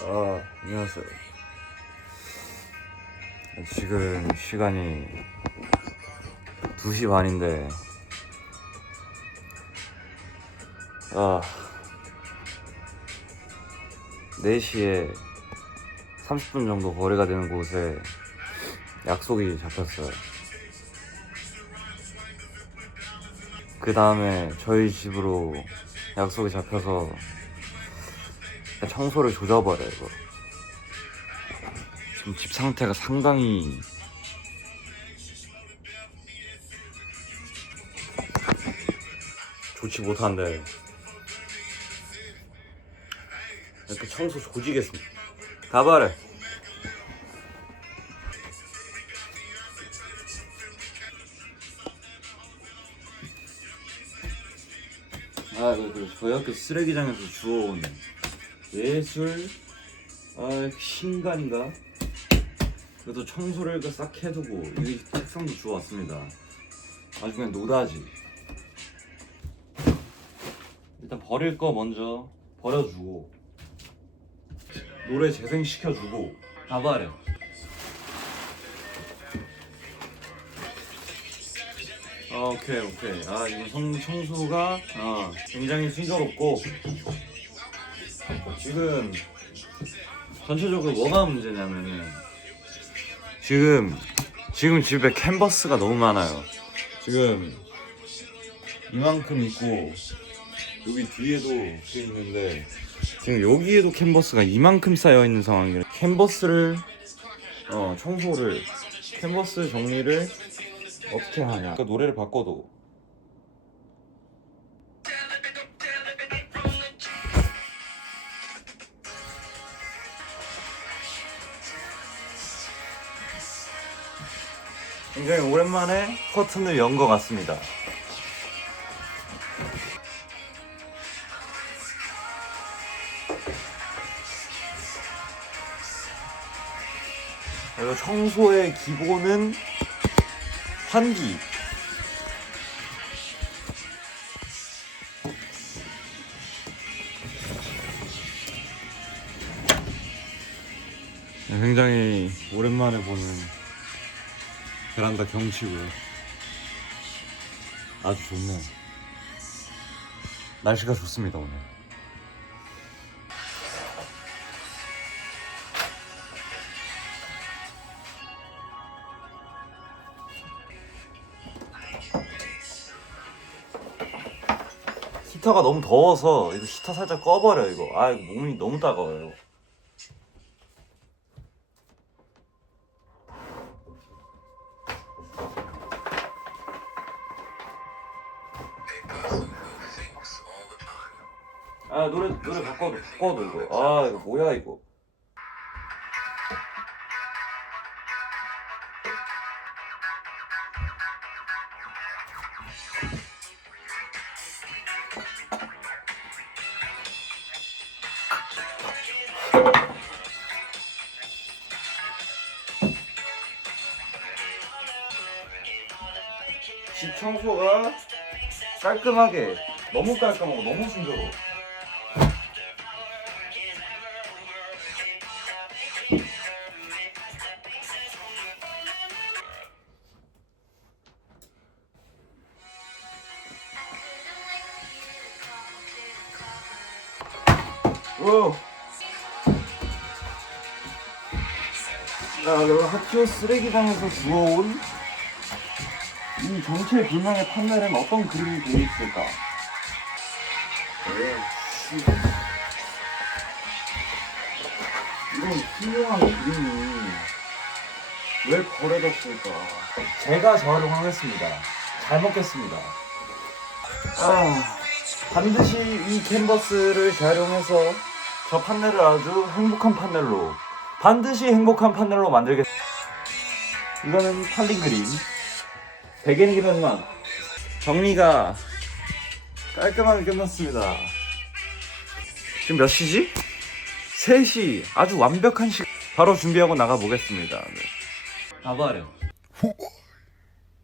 아, 안녕하세요. 지금 시간이 2시 반인데, 아, 4시에 30분 정도 거리가 되는 곳에 약속이 잡혔어요. 그 다음에 저희 집으로 약속이 잡혀서 청소를 조져버려 이거. 지금 집 상태가 상당히 좋지 못한데. 이렇게 청소 조지겠습니다. 가봐라 아 이거 그 저희 학교 쓰레기장에서 주워온 예술 아 신간인가? 그래도 청소를 그싹 해두고 여기 책상도 주워왔습니다. 아주 그냥 노다지. 일단 버릴 거 먼저 버려주고 노래 재생시켜주고 다 버려 아, 오케이 오케이. 아 지금 청, 청소가 어, 굉장히 순조롭고 지금 전체적으로 뭐가 문제냐면은 지금 지금 집에 캔버스가 너무 많아요. 지금 이만큼 있고 여기 뒤에도 꽤 있는데 지금 여기에도 캔버스가 이만큼 쌓여 있는 상황이라 캔버스를 어 청소를 캔버스 정리를 어떻게 하냐? 그러니까 노래를 바꿔도 굉장히 오랜만에 커튼을 연 것 같습니다. 그리고 청소의 기본은 환기. 네, 굉장히 오랜만에 보는 베란다 경치고요. 아주 좋네요. 날씨가 좋습니다 오늘. 히터가 너무 더워서 이거 히터 살짝 꺼버려 이거. 아 이거 몸이 너무 따가워요. 아 노래 노래 바꿔도 바꿔도 이거. 아 이거 뭐야 이거. 집 청소가 깔끔하게 너무 깔끔하고 너무 순조로워. 오. 자, 여러분 학교 쓰레기장에서 주워온 이 정체 불명의 판넬은 어떤 그림이 되어 있을까? 이런 훌륭한 그림이 왜 버려졌을까? 제가 재활용하겠습니다. 잘 먹겠습니다. 아, 반드시 이 캔버스를 재활용해서 저 판넬을 아주 행복한 판넬로 반드시 행복한 판넬로 만들겠습니다. 이거는 팔린 그림. 베개는 하지만 정리가 깔끔하게 끝났습니다. 지금 몇 시지? 3시 아주 완벽한 시간 바로 준비하고 나가 보겠습니다. 네. 가봐요.